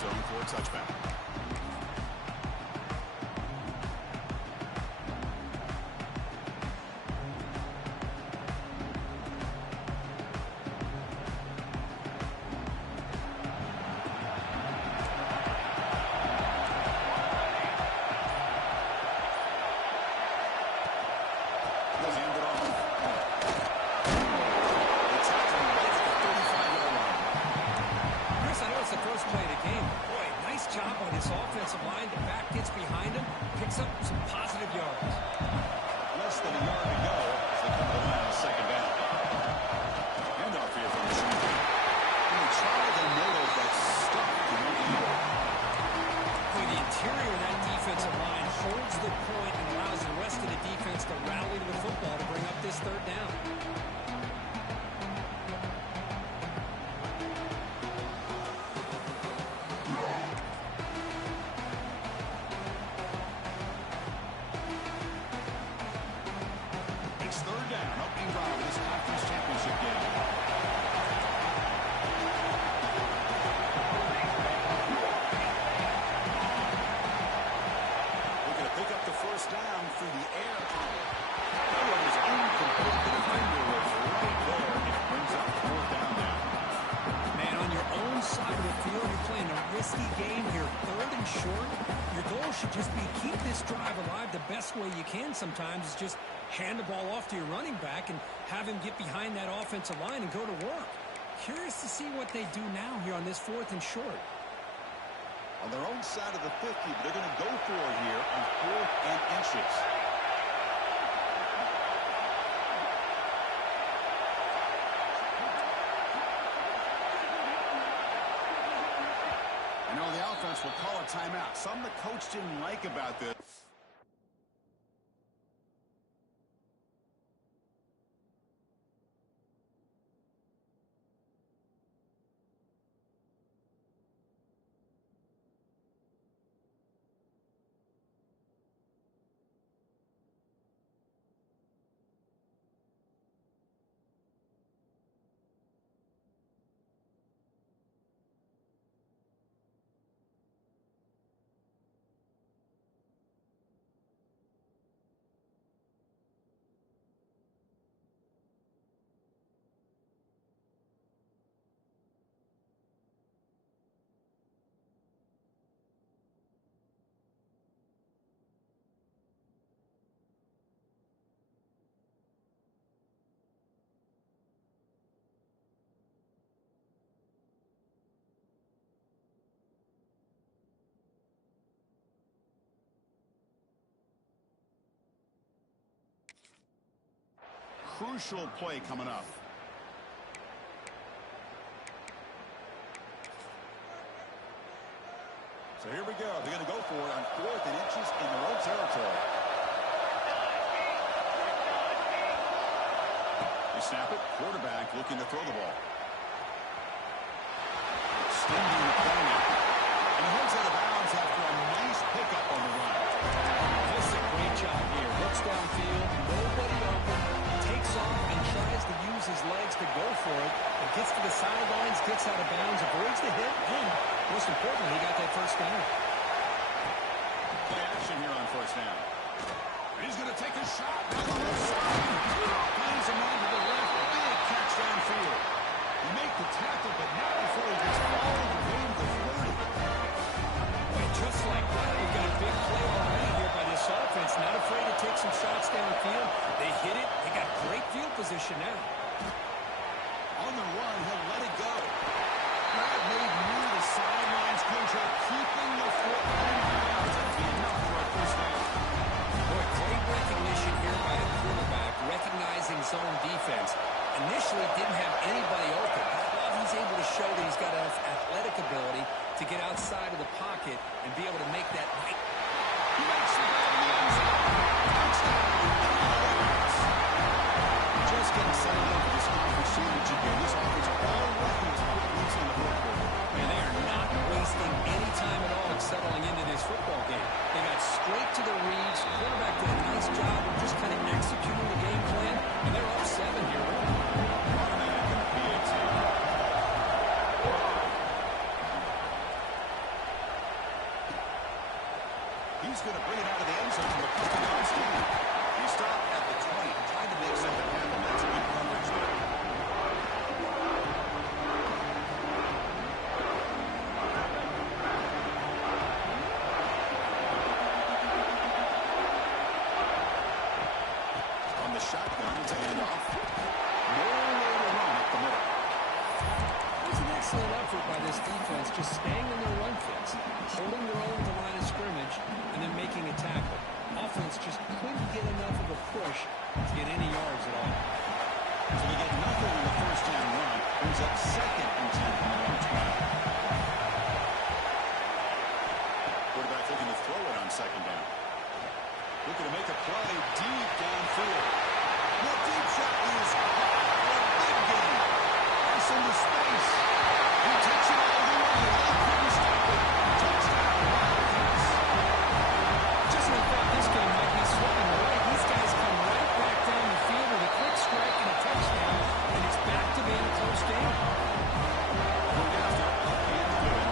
zone for a touchback. Way you can sometimes is just hand the ball off to your running back and have him get behind that offensive line and go to work. Curious to see what they do now here on this 4th and short. On their own side of the 50, but they're going to go for it here on 4th and inches. I know the offense will call a timeout. Something the coach didn't like about this. Crucial play coming up. So here we go. They're going to go for it on 4th and inches in their own territory. They snap it. Quarterback looking to throw the ball. Extending the play now. And he heads out of bounds after a nice pickup on the run. This is a great job here. Looks downfield. Nobody open. Takes off and tries to use his legs to go for it. It gets to the sidelines, gets out of bounds, avoids the hit, and most importantly, he got that first down. Play action here on 1st down. He's going to take a shot. Finds a man to the left. Big catch downfield. He make the tackle, but not before he gets all the way to the 30. And just like that, we've got a big play already here by this offense. Not afraid to take some shots downfield. They hit it. They got great field position now. On the run, he'll let it go. That made near the sidelines. Contract keeping the football in bounds. That'll be enough for a first down. Boy, great recognition here by the quarterback, recognizing zone defense. Initially didn't have anybody open. But he's able to show that he's got enough athletic ability to get outside of the pocket and be able to make that right. He makes the grab in the end zone. Touchdown. Just getting settled into this conference championship game. This offense already has put points on the board for them. And they are not wasting any time at all settling into this football game. They got straight to the reads. The quarterback did a nice job of just kind of executing the game plan, and they're up 7 here. Automatic in the PAT. It's a handoff. No way to run up the middle. It was an excellent effort by this defense, just staying in their run fits, holding their own at the line of scrimmage, and then making a tackle. Offense just couldn't get enough of a push to get any yards at all. So we get nothing in the first down run. Brings up 2nd and 10 from the 1-12. Quarterback looking to throw it on 2nd down. Looking to make a play deep downfield. The deep shot is high for a big gain. Pass into space. He takes it all the way. He couldn't stop it. Touchdown, Wildcats. Just when I thought this game might be slipping away, these guys come right back down the field with a quick strike and a touchdown, and it's back to being a close game. Look after up and good.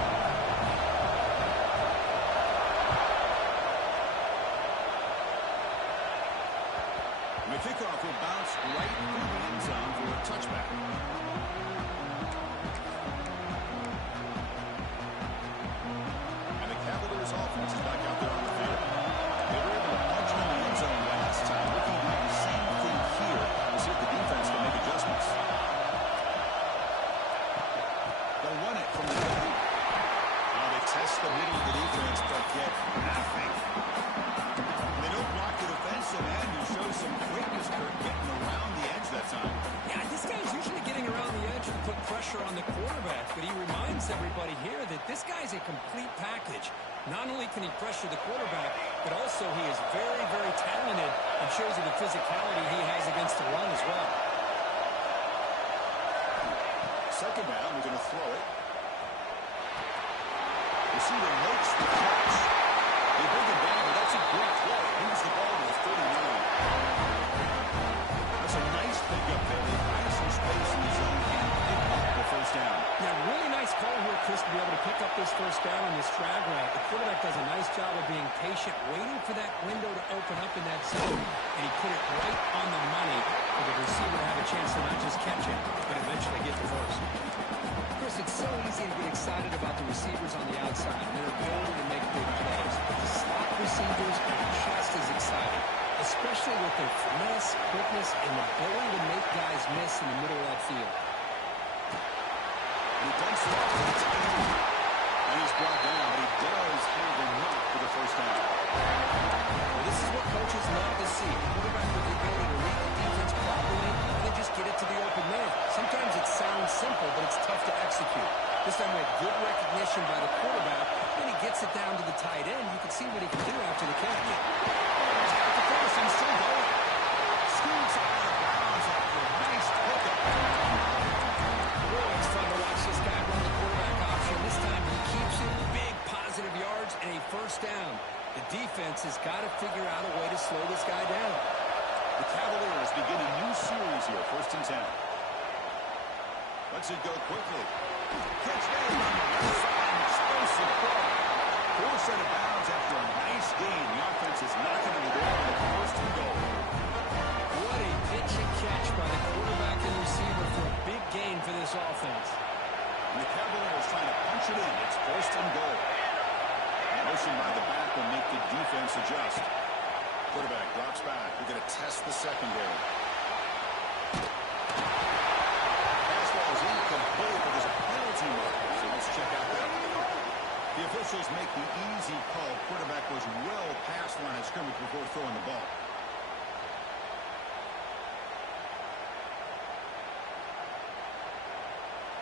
And the kickoff will bounce right through the end zone for a touchback. And the Cavaliers offense is back out there on the field. They were able to punch in the end zone last time. Looking to do the same thing here to see if the defense can make adjustments. They'll run it from the middle. They test the middle of the defense, but get nothing. They don't block the defensive end who shows some quickness, Kirk, getting around the edge that time. Yeah, this guy's usually getting around the edge to put pressure on the quarterback, but he reminds everybody here that this guy's a complete package. Not only can he pressure the quarterback, but also he is very, very talented and shows you the physicality he has against the run as well. 2nd down, we're going to throw it. Receiver makes the catch. They bring him down, but that's a great play. Moves the ball to the 39. That's a nice pickup there. They find some space in the zone and pick up the first down. Yeah, really nice call here, Chris, to be able to pick up this first down on this drag route. The quarterback does a nice job of being patient, waiting for that window to open up in that zone, and he put it right on the money for the receiver to have a chance to not just catch it, but eventually get the first. Chris, it's so easy to get excited about the receivers on the outside and their ability to make big plays, but the slot receivers are just as exciting, especially with their finesse, quickness, and the ability to make guys miss in the middle of that field. He dumps it off to the tight end. And he's brought down, but he does have a knock for the first down. Well, this is what coaches love to see. A quarterback with the ability to read the defense properly and then just get it to the open man. Sometimes it sounds simple, but it's tough to execute. This time we have good recognition by the quarterback, and he gets it down to the tight end. You can see what he can do after the catch. At the cross, he's still going. Scoots out of bounds after a nice pickup. Boy, it's fun to watch this guy run the quarterback option. This time he keeps it, big positive yards, and a first down. The defense has got to figure out a way to slow this guy down. The Cavaliers begin a new series here, 1st and 10. Lets it go quickly. Catch made on the outside, explosive play. Forced out of bounds after a nice gain. The offense is knocking on the door with a 1st and goal. What a pitch and catch by the quarterback and receiver for a big gain for this offense. And the Cavaliers trying to punch it in. It's 1st and goal. Motion by the back will make the defense adjust. Quarterback drops back. We're going to test the secondary. Fastball is incomplete, but there's a penalty mark. So let's check out that. The officials make the easy call. Quarterback was well past line of scrimmage before throwing the ball.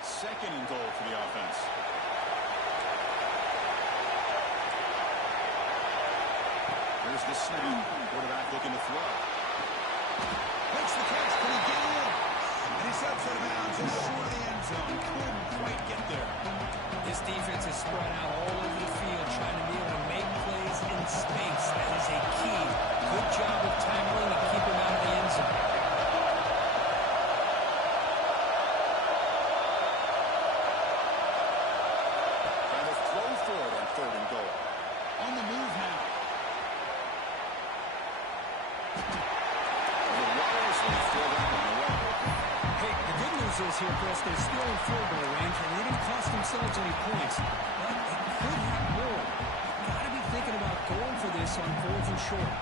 Second and goal for the offense. There's the snap. Quarterback looking to throw. Makes the catch. Can he get in? And he's up out of bounds just short of the end zone. Couldn't quite get there. This defense is spread out all over the field, trying to be able to make plays in space. That is a key. Good job of tackling and keep him out of the end zone. Trying to throw for it on 3rd and goal. On the move now. Hey, the good news is here, Chris, they're still in field goal range, and they didn't cost themselves any points. But they could have more. You've got to be thinking about going for this on 4th and short.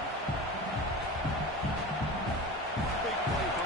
Big play for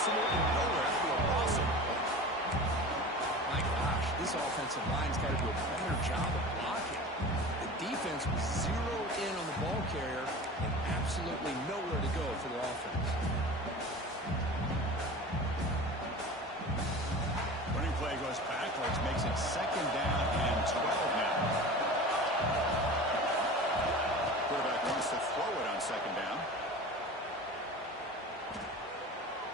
absolutely nowhere. That was awesome. My gosh, this offensive line's got to do a better job of blocking. The defense was zeroed in on the ball carrier and absolutely nowhere to go for the offense. Running play goes backwards, makes it 2nd down and 12 now. Quarterback wants to throw it on 2nd down.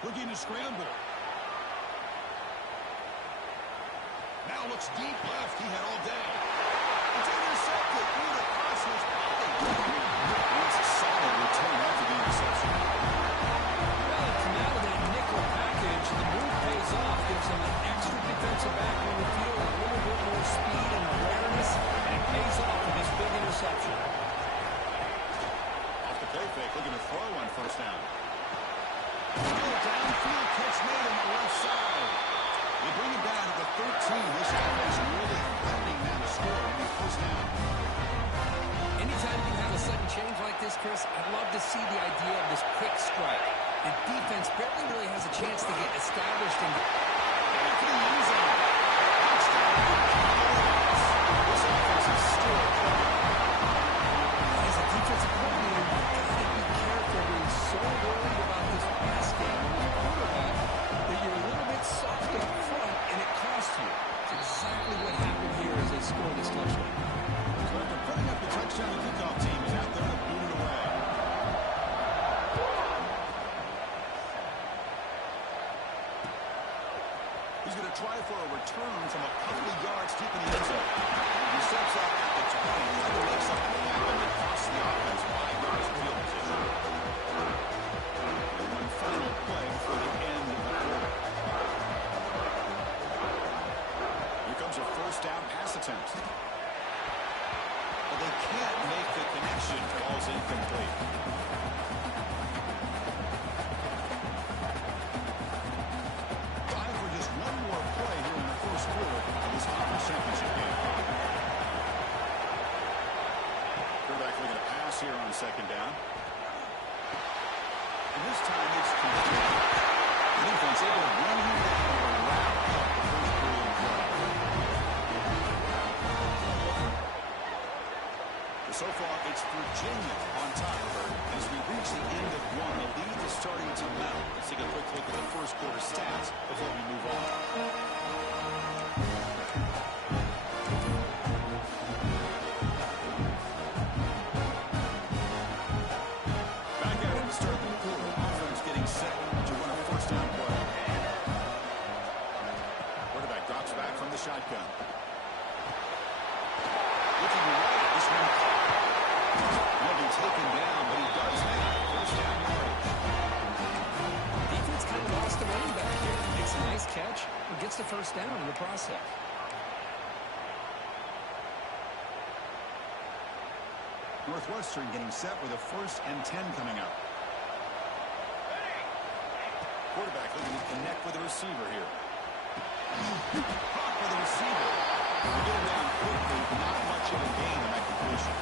Looking to scramble. Now looks deep left. He had all day. It's intercepted. Threw it across his body. It's a solid return after the interception. Well, they come out of that nickel package. The move pays off. Gives them an extra defensive back on the field, a little bit more speed and awareness, and it pays off with this big interception. Off the play fake, looking to throw on 1st down. Still downfield catch made on the left side. They bring it down to the 13. This offense really threatening now to score on the 1st down. Anytime you have a sudden change like this, Chris, I'd love to see the idea of this quick strike. The defense barely really has a chance to get established and back in the end zone. Touchdown. This offense is still playing. as a defensive coordinator, you've got to be careful. We're so worried about this pass game with the quarterback that you're a little bit soft up front, and it costs you. It's exactly what happened here as they score this touchdown. So after putting up the touchdown, the kickoff team is out there to boot it away. He's going to try for a return from a couple of yards deep in the end zone. He steps up at the 20, trying to make something happen that costs the offense 5 yards of field position. And one final play for the end of the quarter. Here comes a 1st down pass attempt. But they can't make the connection. Ball's incomplete. Time for just one more play here in the 1st quarter of this conference championship game. Quarterback looking to pass here on 2nd down. And this time it's complete. The defense able to run him down and wrap up the 1st period play. So far, it's Virginia on top of her. As we reach the end of one, the lead is starting to mount. Let's take a quick look at the 1st quarter stats before we move on. Back at it to start the quarter. Offense getting set to run a 1st down play. Quarterback drops back from the shotgun. Looking right, this one will be taken down, but he does have 1st down yardage. Defense kind of lost the running back here. Makes a nice catch and gets the 1st down in the process. Northwestern getting set with a 1st and 10 coming up. Quarterback looking to connect with the receiver here. Caught by the receiver. They get him down quickly. Not much of a gain in that completion.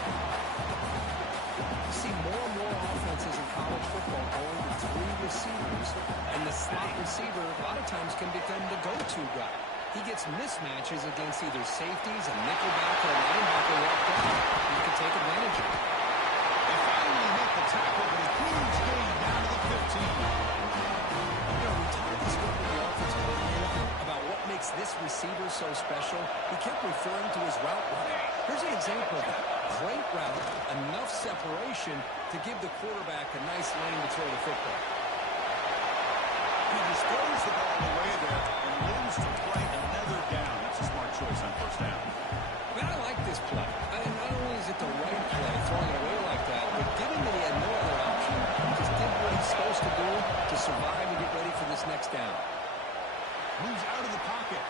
You see more and more offenses in college football going to 3 receivers, and the slot receiver a lot of times can become the go-to guy. He gets mismatches against either safeties, a nickelback, or a linebacker walked out. You can take advantage of it. They finally make the tackle, but a huge gain down to the 15. You know, we talked this week with the offensive coordinator about what makes this receiver so special. He kept referring to his route running. Here's an example of that. Great route, enough separation to give the quarterback a nice lane to throw the football. He just throws the ball away there and moves to play another down. That's a smart choice on 1st down. Man, I like this play. Not only is it the right play, throwing it away like that, but given that he had no other option, he just did what he's supposed to do to survive and get ready for this next down. Moves out of the pocket.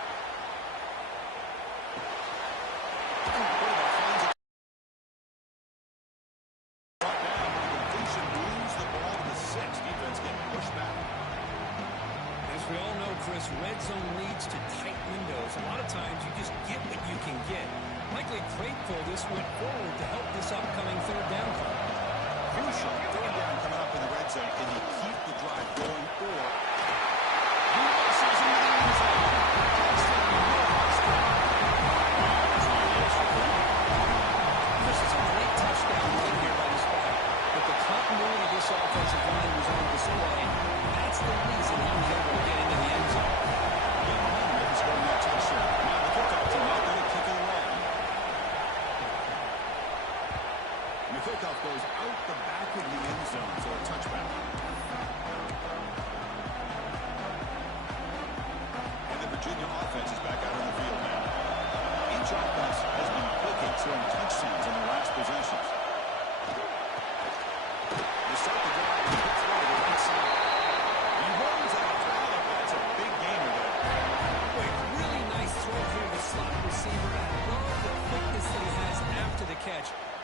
We all know, Chris, red zone leads to tight windows. A lot of times you just get what you can get. Likely grateful this went forward to help this upcoming 3rd down call. Crucial 3rd down coming up in the red zone. Can you keep the drive going, or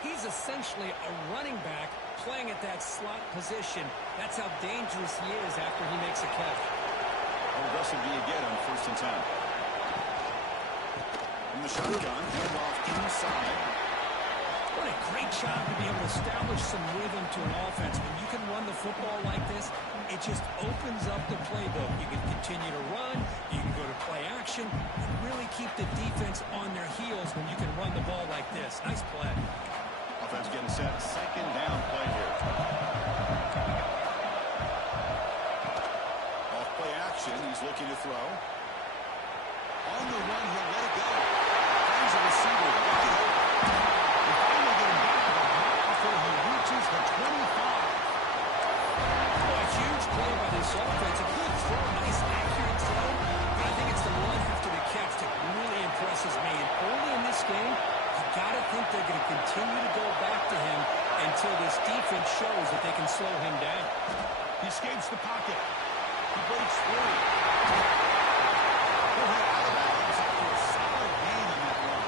He's essentially a running back playing at that slot position. That's how dangerous he is after he makes a catch. How aggressive do you get on 1st and 10? From the shotgun, hand off inside. What a great job to be able to establish some rhythm to an offense. When you can run the football like this, it just opens up the playbook. You can continue to run, you can go to play action, and really keep the defense on their heels when you can run the ball like this. Nice play. Offense getting set. 2nd down play here. Off play action. He's looking to throw. On the run, he'll let it go. Finds a receiver. Look it over. They finally get him down, but not before he reaches the 25. Oh, a huge play by this offense. A good throw. Nice, accurate throw. But I think it's the run after the catch that really impresses me. And early in this game, you got to think they're going to continue to go back to him until this defense shows that they can slow him down. He escapes the pocket. He breaks free. He'll head out of bounds after a solid gain on that run.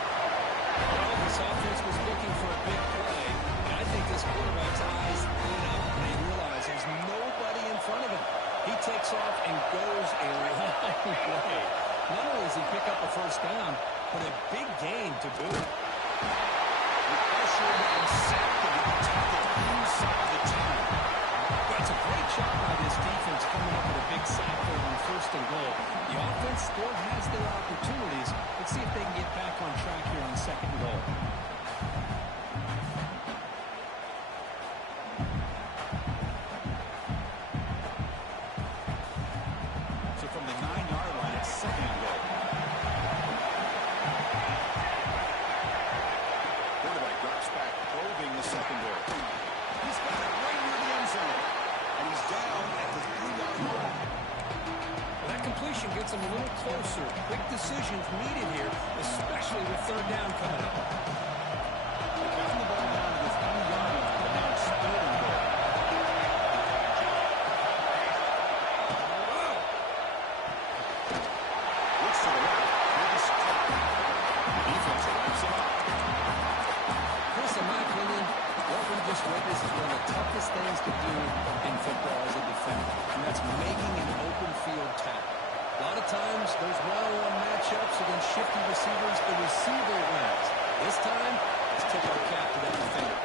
Well, this offense was looking for a big play, and I think this quarterback's eyes lit up when he realized there's nobody in front of him. He takes off and goes a long way. Not only does he pick up a 1st down, but a big gain to boot. Pressured and sacked and tackled inside the 10. That's a great job by this defense coming up with a big sack there on 1st and goal. The offense still has their opportunities. Let's see if they can get back on track here on 2nd and goal. So from the 9-yard line, it's 2nd and goal. Quarterback drops back, probing the secondary. He's got it right near the end zone. And he's down at the 3-yard line. Well, that completion gets him a little closer. Quick decisions needed here, especially with 3rd down coming up. They found the ball down to the 3-yard line, but now it's 3rd and goal. Looks to the left. Here's Clark. The defense wraps him up. Chris, in my opinion, what we just witnessed is one of the toughest things to do in football as a defender, and that's making an open field tackle. A lot of times, those one-on-one matchups against shifty receivers, the receiver wins. This time, let's tip our cap to that defender.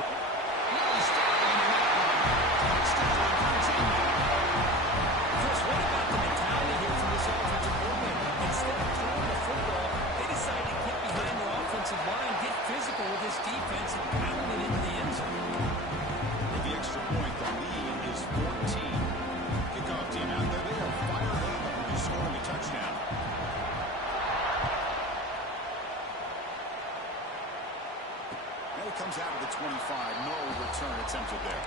Chris, what about the mentality here from this offensive coordinator? Instead of throwing the football, they decide to get behind the offensive line, get physical with this defense, and pound it into the end zone. With the extra point, the lead is 14. Kickoff team out there. They are fired up after scoring a touchdown. And it comes out of the 25. No return attempted there.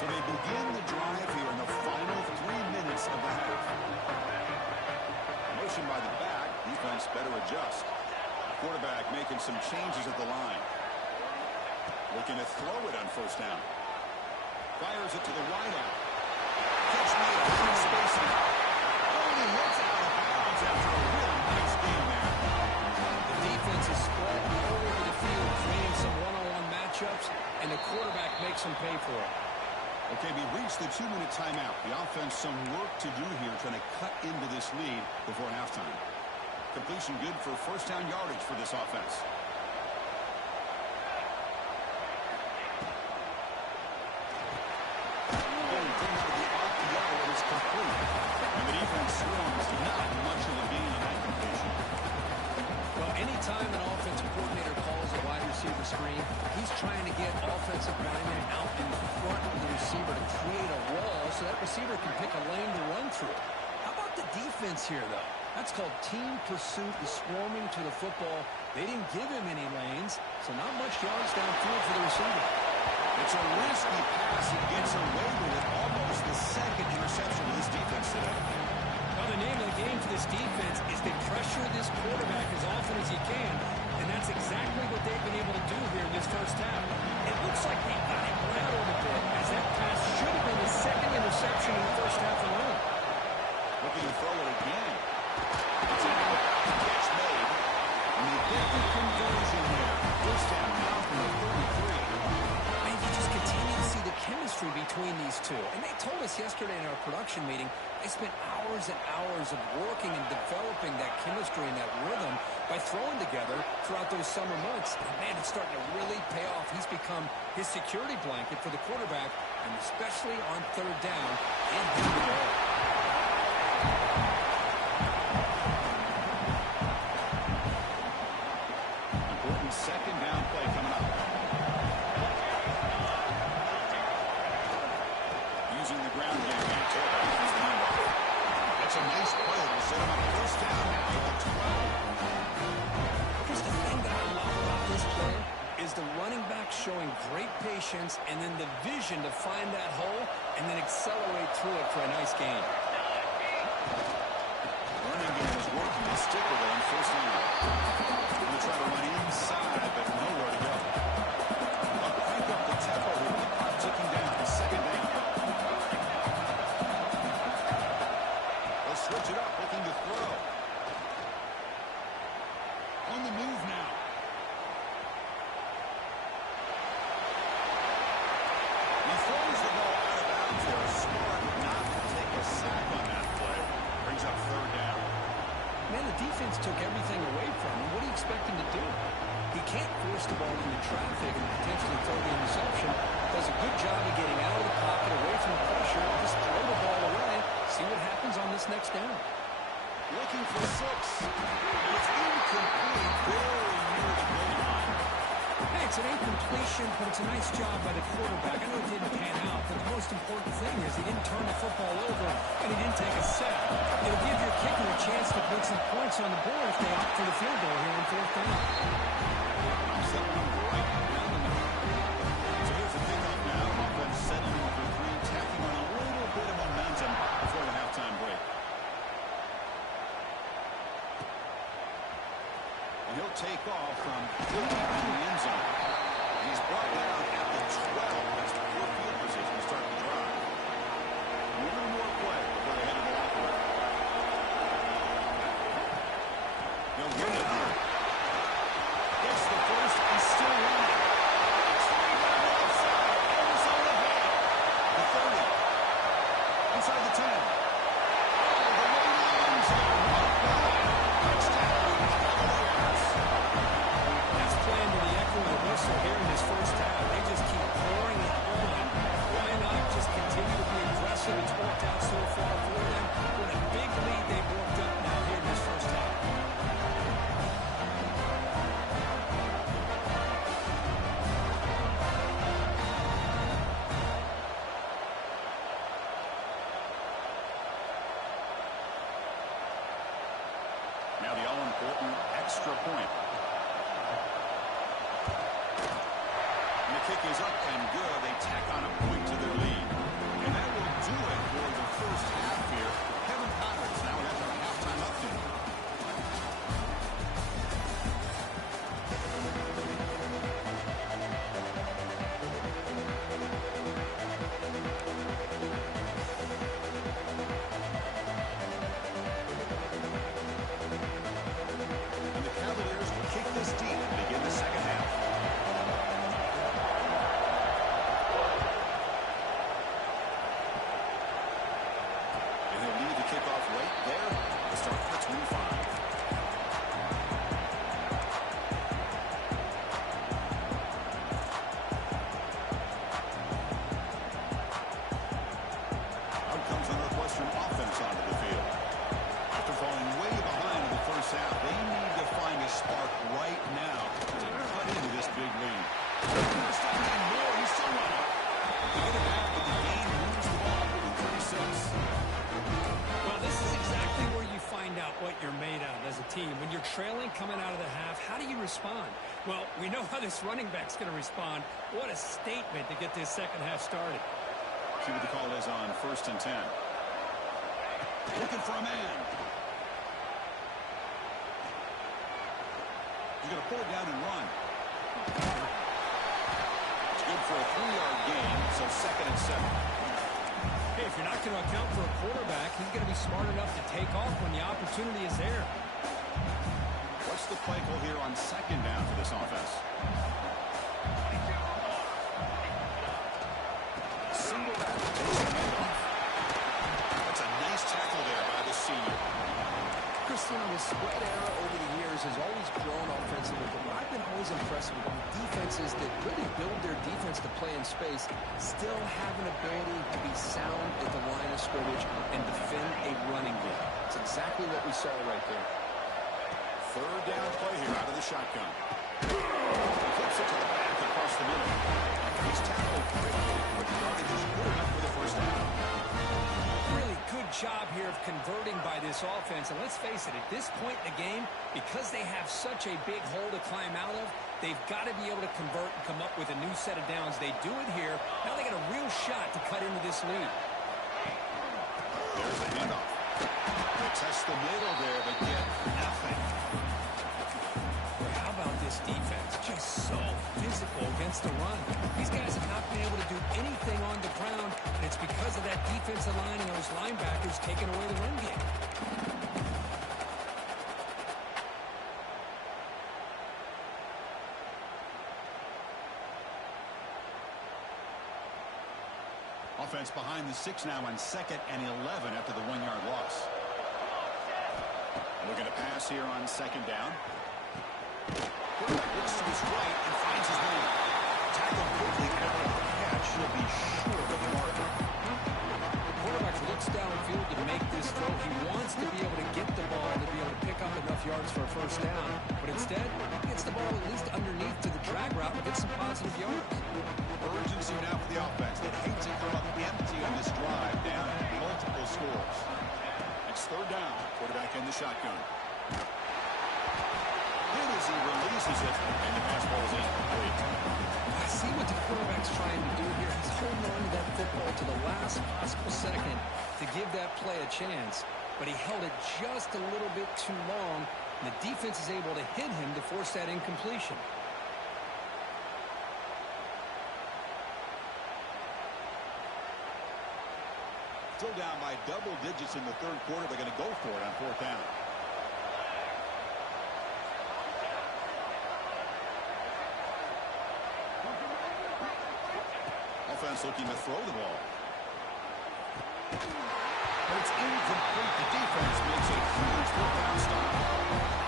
So they begin the drive here in the final 3 minutes of the half. Motion by the back. Defense better adjust. Quarterback making some changes at the line. Looking to throw it on 1st down. Fires it to the wideout. Catch made on spacing. Only hits out of bounds after a really nice game there. The defense is spread all over the field, creating some one-on-one matchups, and the quarterback makes them pay for it. Okay, we reached the 2-minute timeout. The offense some work to do here, trying to cut into this lead before halftime. Completion good for 1st down yardage for this offense. It is complete. And the defense swarms, not much of a gain on that completion. Well, anytime an offensive coordinator calls a wide receiver screen, he's trying to get offensive linemen out in front of the receiver to create a wall so that receiver can pick a lane to run through. How about the defense here, though? That's called team pursuit, the swarming to the football. They didn't give him any lanes, so not much yards downfield for the receiver. It's a risky pass. He gets away with it. Almost the 2nd interception of this defense today. Well, the name of the game for this defense is to pressure this quarterback as often as you can, and that's exactly what they've been able to do here in this 1st half. It looks like they got him rattled a bit, as that pass should have been the 2nd interception in the 1st half alone. Looking to throw it again. to. And they told us yesterday in our production meeting they spent hours and hours of working and developing that chemistry and that rhythm by throwing together throughout those summer months. And, man, it's starting to really pay off. He's become his security blanket for the quarterback, and especially on third down in his role. Important second down play coming up. Using the ground game here. That's a nice play. We'll set him up first down now at the 12. Here's the thing that I love about this play is the running back showing great patience and then the vision to find that hole and then accelerate through it for a nice gain. Running game is working. He'll stick with it on first down. Going to try to run inside, but nowhere to go. They'll crank up the tempo here with the clock ticking down. Second down. They'll switch it up, looking to throw. On the move now. He throws the ball out of bounds there. Smart not to take a sack on that play. Brings up third down. Man, the defense took everything away from him. What do you expect him to do? He can't force the ball into traffic and potentially throw the interception. Does a good job of getting out of the pocket, away from the pressure, and just throw the ball away. See what happens on this next down. Looking for 6. It's incomplete. Very near the goal line. Hey, it's an incompletion, but it's a nice job by the quarterback. I know it didn't pan out, but the most important thing is he didn't turn the football over and he didn't take a sack. It'll give your kicker a chance to put some points on the board if they opt for the field goal here on fourth down. I'm setting him right down the middle. So here's the kickoff now. Offense settling for 3, tacking on a little bit of momentum before the halftime break. And he'll take off from 50 in the end zone. He's brought down at the 12. That's poor field position to start the drive. One more play before they head to the locker room. They'll get it here. Gets the first. He's still running. It's way down the outside. Arizona ahead. The 30. Inside the 10. Oh, the way to the end zone. Not bad. Touchdown. Cavaliers. That's playing to the echo of the whistle here in this first half. They just keep pouring it on. Why not just continue to be aggressive? It's worked out so far for them. What a big lead they've worked up now here in this first half. Now the all-important extra point. And the kick is up and good. They tack on a point to their lead. And that will do it for the first half here. Kevin Conrad's now has our halftime update. And the Cavaliers will kick this deep to begin the second half. And he'll lead the kickoff right there to start the 25. Out comes the Northwestern offense onto the field. After falling way behind in the first half, they need to find a spark right now to cut into this big lead. First down and more. He's still running. They get it back, but the game moves the ball with 36. Well, this is exactly where you find out what you're made of as a team. When you're trailing coming out of the half, how do you respond? Well, we know how this running back's going to respond. What a statement to get this second half started. See what the call is on first and 10. Looking for a man. He's going to pull it down and run. It's good for a 3-yard gain, so second and 7. Hey, if you're not going to account for a quarterback, he's going to be smart enough to take off when the opportunity is there. What's the play call here on second down for this offense? Single back. spread era over the years has always grown offensively, but what I've been always impressed with are defenses that really build their defense to play in space, still have an ability to be sound at the line of scrimmage and defend a running game. It's exactly what we saw right there. Third down play here out of the shotgun. Flips it to the back across the middle. He's tackled quickly, but the yardage is good enough for the first down. Really good job here of converting by this offense. And let's face it, at this point in the game, because they have such a big hole to climb out of, they've got to be able to convert and come up with a new set of downs. They do it here. Now they got a real shot to cut into this lead. There's the handoff. They test the middle there, but get nothing. How about this defense? Just so physical against the run. These guys have not been able to do anything on the ground, and it's because of that defensive line and those linebackers taking away the run game. Offense behind the 6 now on 2nd and 11 after the 1-yard loss. Looking to pass here on 2nd down. Quarterback looks to his right and finds his man. Tackled quickly after the catch. He'll be short of the marker. Quarterback looks downfield to make this throw. He wants to be able to get the ball to be able to pick up enough yards for a first down. But instead, he gets the ball at least underneath to the drag route and get some positive yards. Urgency now for the offense. They hate to come up empty on this drive, down multiple scores. It's 3rd down. Quarterback in the shotgun. Hit as he releases it, and the pass ball is incomplete. I see what the quarterback's trying to do here. He's holding on to that football to the last possible second to give that play a chance. But he held it just a little bit too long, and the defense is able to hit him to force that incompletion. Still down by double digits in the 3rd quarter. They're going to go for it on 4th down. Offense looking to throw the ball. But it's incomplete. The defense makes a huge 4th down stop.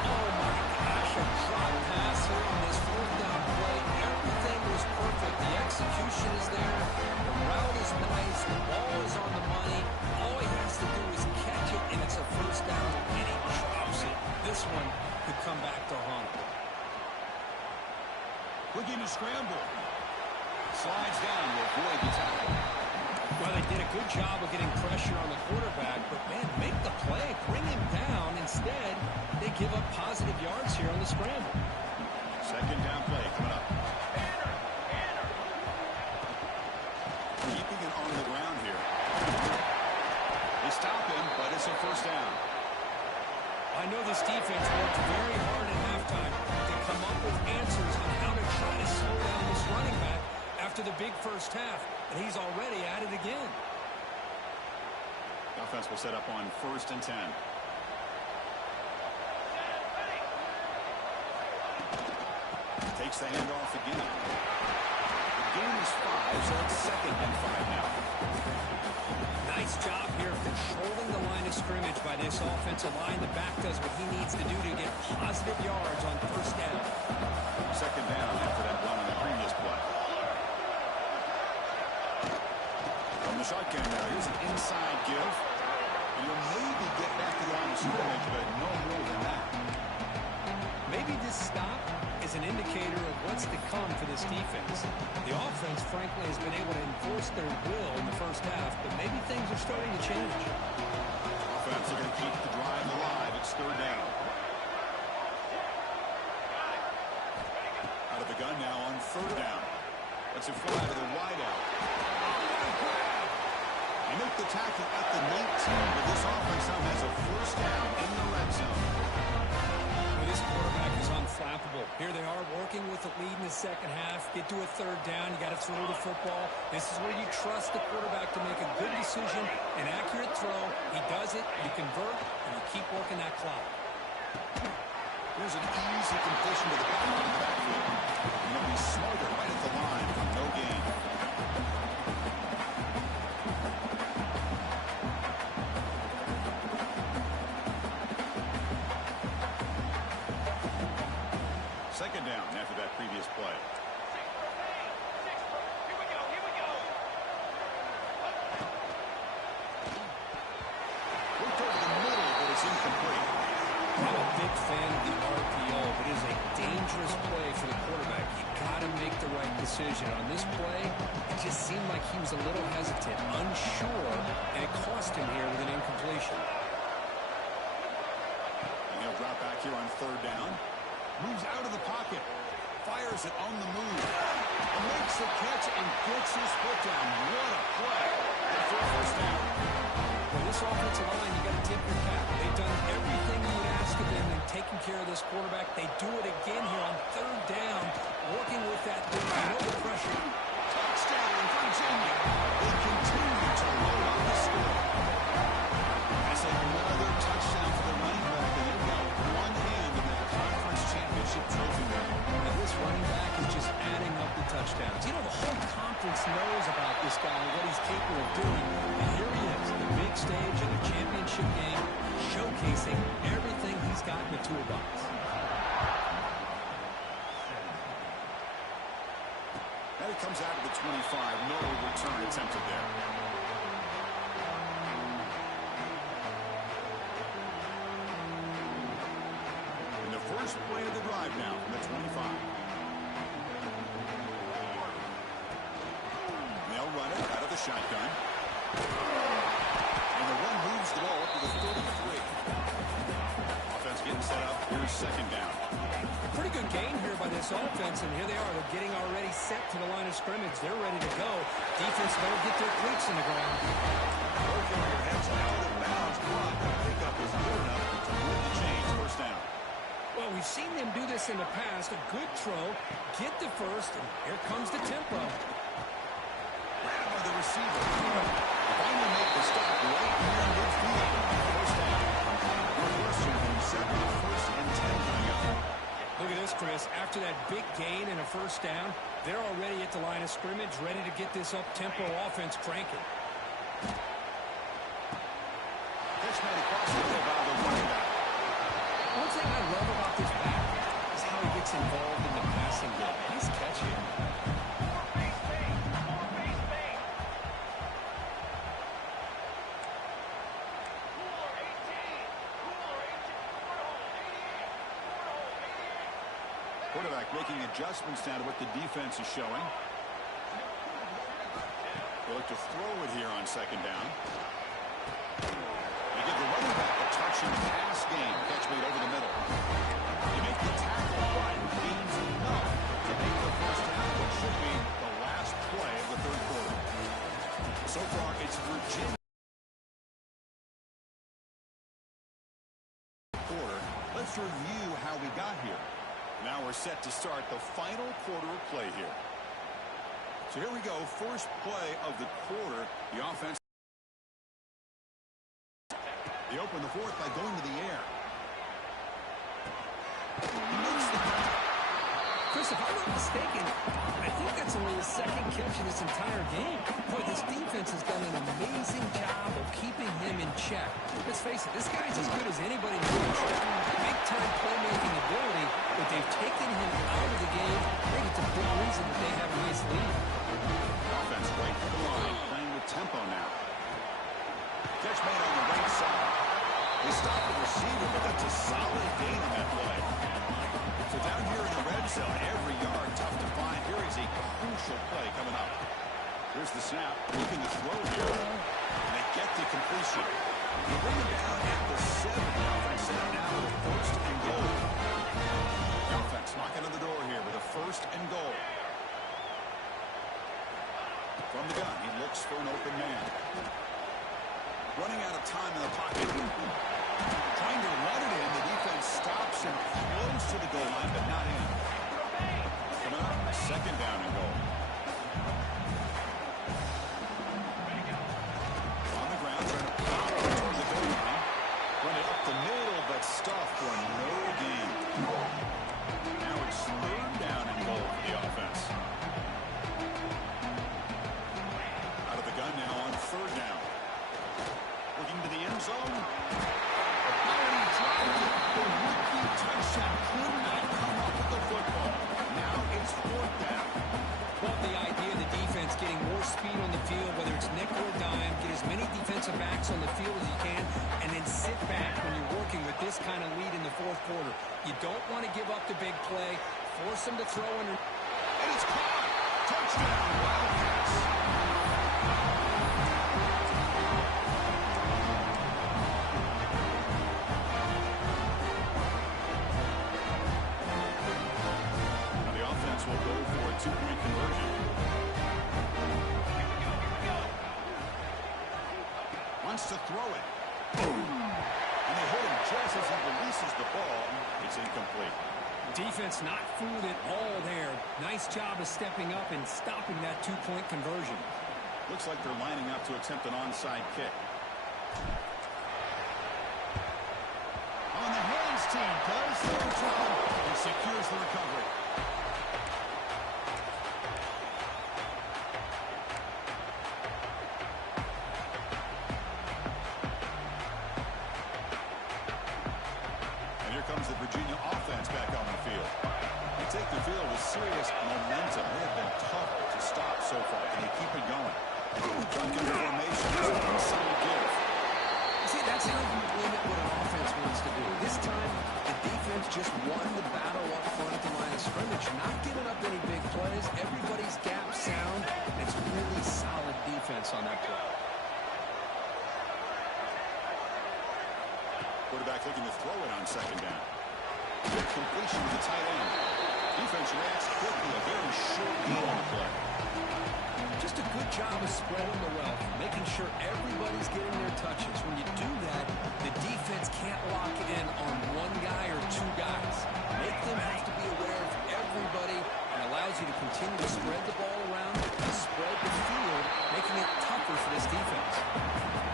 Oh my gosh, a drop pass here on this 4th down play. Everything was perfect. The execution is there. The route is nice. The ball is on the money. All he has to do is catch it, and it's a first down, and he drops it. This one could come back to haunt him. Looking to scramble. Slides down to avoid the tackle. Well, they did a good job of getting pressure on the quarterback, but, man, make the play. Bring him down. Instead, they give up positive yards here on the scramble. 2nd down play coming up. Keeping it on the ground here. They stop him, but it's a first down. I know this defense worked very hard at halftime to come up with answers on how to try to slow down this running back after the big first half, and he's already at it again. The offense will set up on 1st and 10. Takes the handoff again. The game is 5, so it's 2nd and 5 now. Nice job here of controlling the line of scrimmage by this offensive line. The back does what he needs to do to get positive yards on first down. 2nd down after that run on the previous play. From the shotgun now, here's an inside give. And you'll maybe get back to the line of scrimmage, but no more than that. Maybe this stop is an indicator of what's to come for this defense. The offense, frankly, has been able to enforce their will in the first half, but maybe things are starting to change. Offense are going to keep the drive alive. It's 3rd down. Out of the gun now on 3rd down. That's a fly to the wideout. They make the tackle at the 19, but this offense now has a first down in the red zone. This quarterback is unflappable. Here they are working with the lead in the second half. Get to a 3rd down. You got to throw the football. This is where you trust the quarterback to make a good decision, an accurate throw. He does it. You convert, and you keep working that clock. Here's an easy completion to the back in the backfield. And he'll be smarter right at the line for no gain. decision. On this play, it just seemed like he was a little hesitant, unsure, and it cost him here with an incompletion. And he'll drop back here on third down. Moves out of the pocket. Fires it on the move. And makes the catch and gets his foot down. What a play. And for a first down. Well, this offensive line, you got to tip your cap. They've done everything you would ask of them in taking care of this quarterback. They do it again here on third down, working with that no pressure. Touchdown, Virginia. They continue to load up the score. That's another touchdown for the running back, and they've got one hand in that conference championship trophy there. And this running back is just adding up the touchdowns. You know, the whole conference knows about this guy and what he's capable of doing. And here he is, the big stage in a championship game, showcasing everything he's got in the toolbox. And it comes out of the 25. No return attempted there. In the first play of the drive now from the 25. They'll run it out of the shotgun. And the run moves the ball up to the 33. Offense getting set up. Here's second down. Pretty good gain here by this offense, and here they are. They're getting already set to the line of scrimmage. They're ready to go. Defense better get their cleats in the ground. Working on your heads out of bounds. Block. The pickup is good enough to win the chains. First down. Well, we've seen them do this in the past. A good throw, get the first, and here comes the tempo. Grab by the receiver. Finally make the stop right here in midfield. First down. Northwestern being set with first and 10 coming up. Look at this, Chris. After that big gain and a first down, they're already at the line of scrimmage, ready to get this up-tempo offense cranking. Pitch made across the middle by the running back. One thing I love about this back is how he gets involved in the passing game. Nice catch here. Quarterback making adjustments now to what the defense is showing. They look to throw it here on second down. They give the running back a touch and pass game. Catch made over the middle. They make the tackle, but gains enough to make the first down, what should be the last play of the third quarter. So far, it's Virginia. Let's review how we got here. Now we're set to start the final quarter of play here. So here we go. First play of the quarter. The offense. They open the fourth by going to the air. He makes the catch. Chris, if I'm not mistaken, I think that's only his second catch in this entire game. Boy, this defense has done an amazing job of keeping him in check. Let's face it, this guy's as good as anybody in the league. Big-time playmaking ability, but they've taken him out of the game. I think it's a big reason that they have a nice lead. Offense right to the line, playing with tempo now. Catch made on the right side. They stop the receiver, but that's a solid gain on that play. So down here in the red zone, every yard tough to find. Here is a crucial play coming up. Here's the snap, looking to throw here. And they get the completion. They bring it down at the 7. The offense set up now with a first and goal. The offense knocking on the door here with a first and goal. From the gun, he looks for an open man. Running out of time in the pocket. Trying to run it in. The defense stops him close to the goal line, but not in. Coming up, second down and goal. On the ground, trying to power to the goal line. Run it up the middle, but stuffed for no gain. Now it's third down and goal for the offense. Out of the gun now on third down. Looking to the end zone. The rookie touchdown could not come up with the football. Now it's fourth down. Well, the idea of the defense getting more speed on the field, whether it's nickel or dime, get as many defensive backs on the field as you can, and then sit back when you're working with this kind of lead in the fourth quarter. You don't want to give up the big play. Force them to throw in. And it's caught. wants to throw it. And they hit him just as he releases the ball. It's incomplete. Defense not fooled at all there. Nice job of stepping up and stopping that two-point conversion. Looks like they're lining up to attempt an onside kick. On the hands team, goes through trouble and secures the recovery. And here comes the Virginia offense back on the field. They take the field with serious momentum. They have been tough to stop so far. Can they keep it going? Drunken formation is an inside give. See, that's how you limit what an offense wants to do. This time, the defense just won the battle up front at the line of scrimmage. Not giving up any big plays. Everybody's gap sound. It's really solid defense on that play. Quarterback looking to throw it on second down. Good completion to the tight end. Defense reacts quickly. A very short deal on the play. Just a good job of spreading the wealth, making sure everybody's getting their touches. When you do that, the defense can't lock in on one guy or two guys. Make them have to be aware of everybody and allows you to continue to spread the ball around, to spread the field, making it tougher for this defense.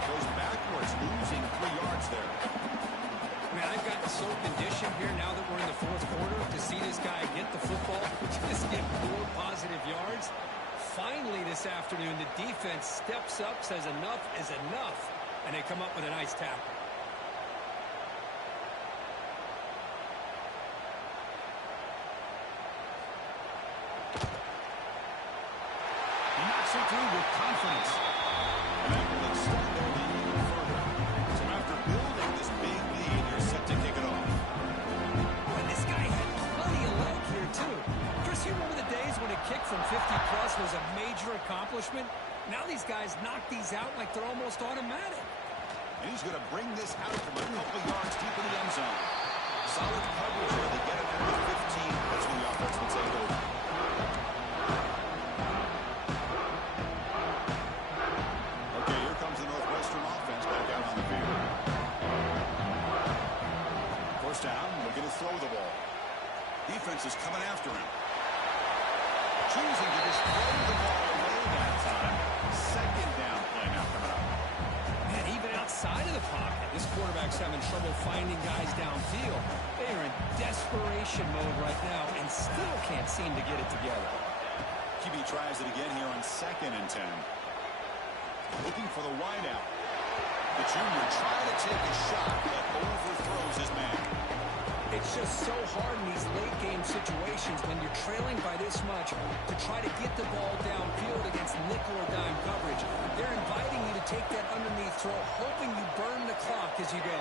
Goes backwards, losing 3 yards there. Man, I've gotten so conditioned here now that we're in the fourth quarter to see this guy get the football, just get 4 positive yards. Finally this afternoon, the defense steps up, says enough is enough, and they come up with a nice tackle. He knocks it through with confidence. And that will extend their lead even further. So after building this big lead, you're set to kick it off. Boy, this guy had plenty of leg here, too. Chris, you remember the days when a kick from 50-plus was a major accomplishment? Now these guys knock these out like they're almost automatic. And he's going to bring this out from a couple yards deep in the end zone. Solid coverage here. They get it at the 15. That's when the offense will take over. Okay, here comes the Northwestern offense back out on the field. First down, looking to throw the ball. Defense is coming after him. Choosing to just throw the ball away that time. Second down play now coming up. Man, even outside of the pocket, this quarterback's having trouble finding guys downfield. They are in desperation mode right now and still can't seem to get it together. QB tries it again here on 2nd and 10. Looking for the wideout. The junior trying to take a shot, but overthrows his man. It's just so hard in these late-game situations when you're trailing by this much to try to get the ball downfield against nickel or dime coverage. They're inviting you to take that underneath throw, hoping you burn the clock as you go.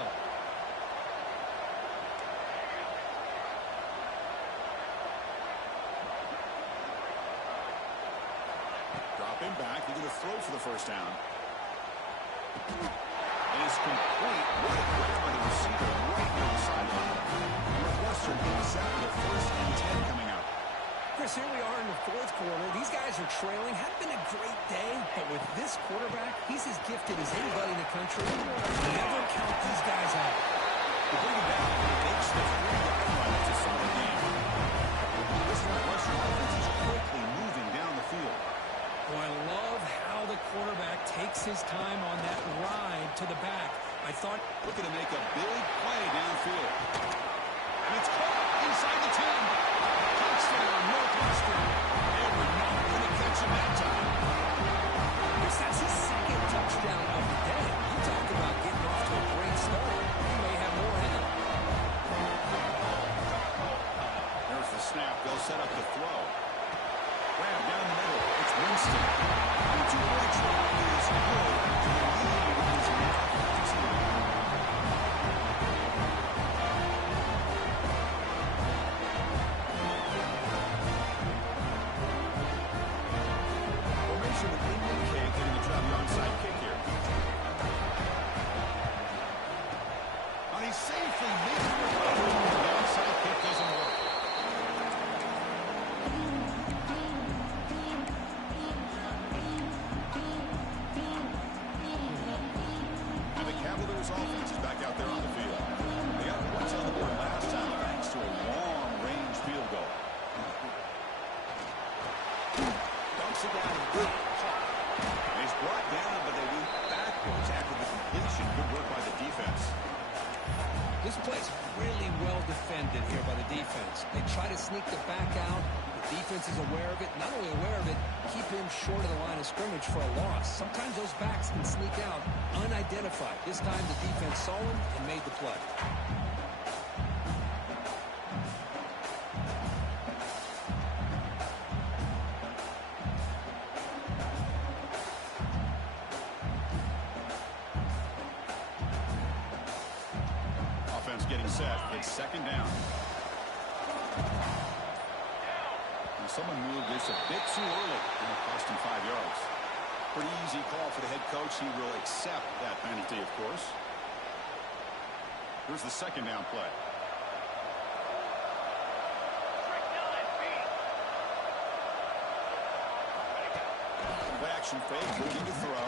Dropping back, they're going to throw for the first down. It is complete. What a grab by the receiver right near the sideline. Northwestern is set with 1st and 10 coming up. Chris, here we are in the fourth quarter. These guys are trailing. Had been a great day, but with this quarterback, he's as gifted as anybody in the country. Never count these guys out. The bring it back makes the 3-yard line to start the game. This Northwestern offense is quickly moving down the field. Oh, I love how the quarterback takes his time on that ride to the back. I thought, looking to make a big play downfield. And it's caught inside the 10. Touchdown, Northwestern. They were not going to catch him that time. Chris, that's his 2nd touchdown of the day. You talk about getting off to a great start. He may have more in him. There's the snap. They'll set up the throw. Grab down the middle. It's Winston. The 2-point try is good. The lead is now 15. Formation with England K getting the try the onside kick here. And he safely makes the recovery. The onside kick doesn't work. it down and good. He's brought down, but they went backwards after the completion. Good work by the defense. This play's really well defended here by the defense. They try to sneak the back out. The defense is aware of it. Not only aware of it, keep him short of the line of scrimmage for a loss. Sometimes those backs can sneak out unidentified. This time the defense saw him and made the play. Getting set. It's second down. And someone moved this a bit too early, and it cost him 5 yards. Pretty easy call for the head coach. He will accept that penalty, of course. Here's the second down play. Play action fake, looking to throw.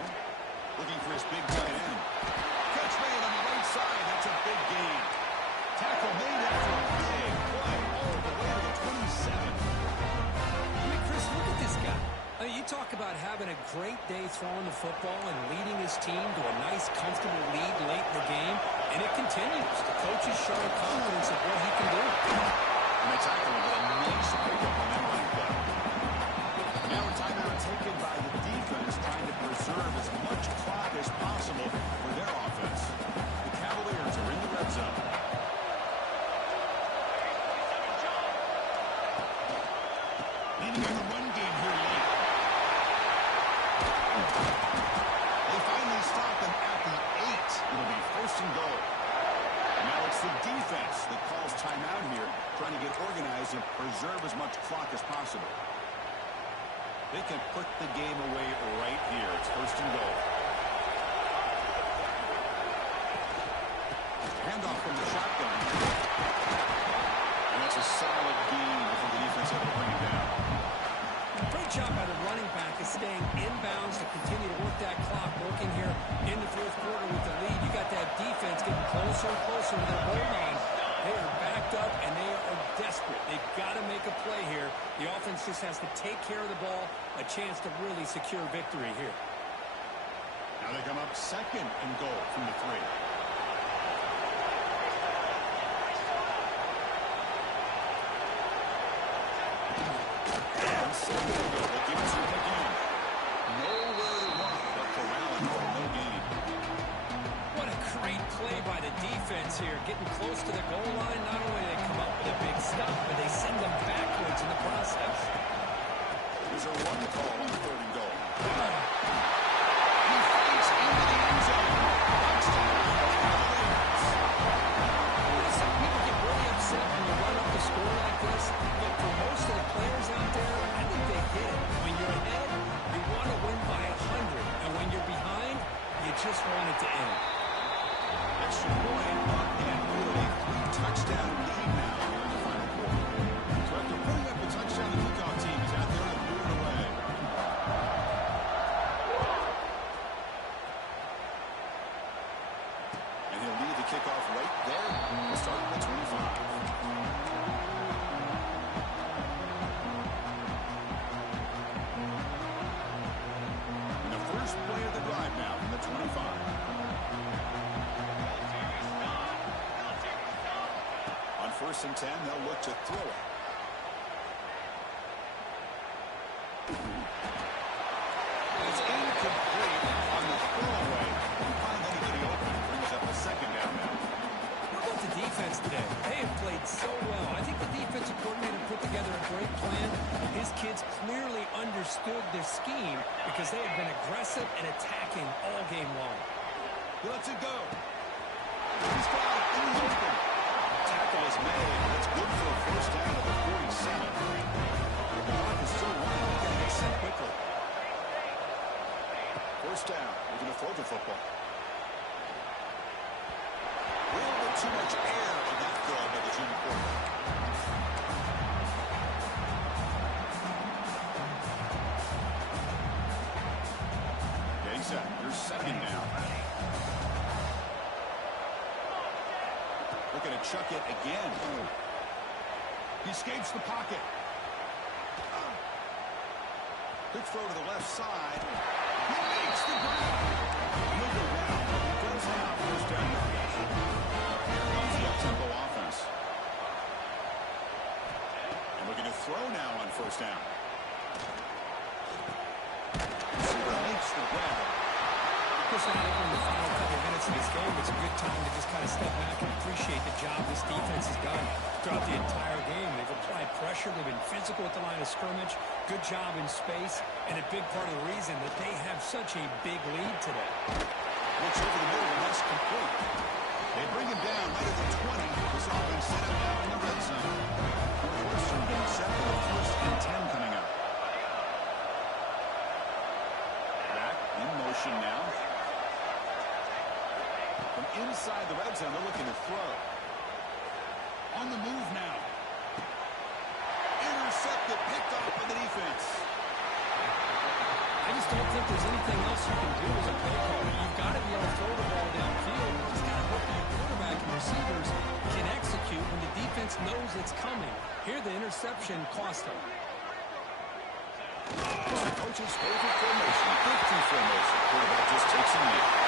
Looking for his big tight end. Catch made on the right side. That's a big gain. Tackle made after a big play all the way to the 27. I mean, Chris, look at this guy. I mean, you talk about having a great day throwing the football and leading his team to a nice, comfortable lead late in the game, and it continues. The coach is showing confidence of what he can do. And they tackle him with a nice pickup on that running play. Now a timeout taken by the defense, trying to preserve as much clock as possible for their offense. The Cavaliers are in the red zone. Leading in the run game here late. They finally stop them at the 8. It'll be first and goal. Now it's the defense that calls timeout here, trying to get organized and preserve as much clock as possible. They can put the game away right here. It's first and goal. Handoff from the shotgun. And that's a solid gain before the defense able to bring it down. Great job by the running back is staying inbounds to continue to work that clock, working here in the fourth quarter with the lead. You got that defense getting closer and closer to their goal line. They are backed up, and they are desperate. They've got to make a play here. The offense just has to take care of the ball, a chance to really secure victory here. Now they come up second and goal from the 3. They'll give it to him again. Nowhere to run but to Allen for no gain. What a great play by the defense here. Getting close to the goal line, not only do they come up with a big stop, but they send them backwards in the process. There's a run call on third and goal. He fights into the end zone. Touchdown, Cavaliers. Listen, people get really upset when you run up the score like this, but for most of the players out there, I think they get it. When you're ahead, you want to win by 100, and when you're behind, you just want it to end. Extra point up and good. A 3-touchdown lead now here in the final quarter. So after putting up a touchdown, the kickoff team is out there to move it away. And he'll lead the kickoff right there. We'll start at the 25. And the first play of the drive now from the 25. On 1st and 10, they'll look to throw it. It's incomplete on the throwaway. Can't find anybody open. Brings up a second down now. How about the defense today? They have played so well. I think the defensive coordinator put together a great plan. His kids clearly understood their scheme because they have been aggressive and attacking all game long. He lets it go. He's got it in the open. Tackle is made. That's good for a first down at the 47. The clock is still running. They've got to get set quickly. First down. They're going to throw the football. A little bit too much air on that throw by the junior quarterback. Okay, set. Here's second down. Looking to chuck it again. He escapes the pocket. Quick throw to the left side. He makes the grab. He'll go down. He goes down. First down yardage. Here comes the up-tempo offense. And looking to throw now on first down. Receiver makes the grab. Pushing out in the final couple minutes of this game, it's a good time to just kind of step back and appreciate the job this defense has done throughout the entire game. They've applied pressure. They've been physical at the line of scrimmage. Good job in space, and a big part of the reason that they have such a big lead today. Looks over the middle, and that's complete. They bring him down right at the 20. This offense set him down in the red zone. Northwestern being set for the 1st and 10 coming up. Back in motion now. From inside the red zone, they're looking to throw. On the move now. Intercepted, picked off by the defense. I just don't think there's anything else you can do as a play caller. You've got to be able to throw the ball downfield. You just got to hope that your quarterback and receivers can execute when the defense knows it's coming. Here, the interception cost them. Coach's favorite formation, 50 formation. Quarterback just takes a knee.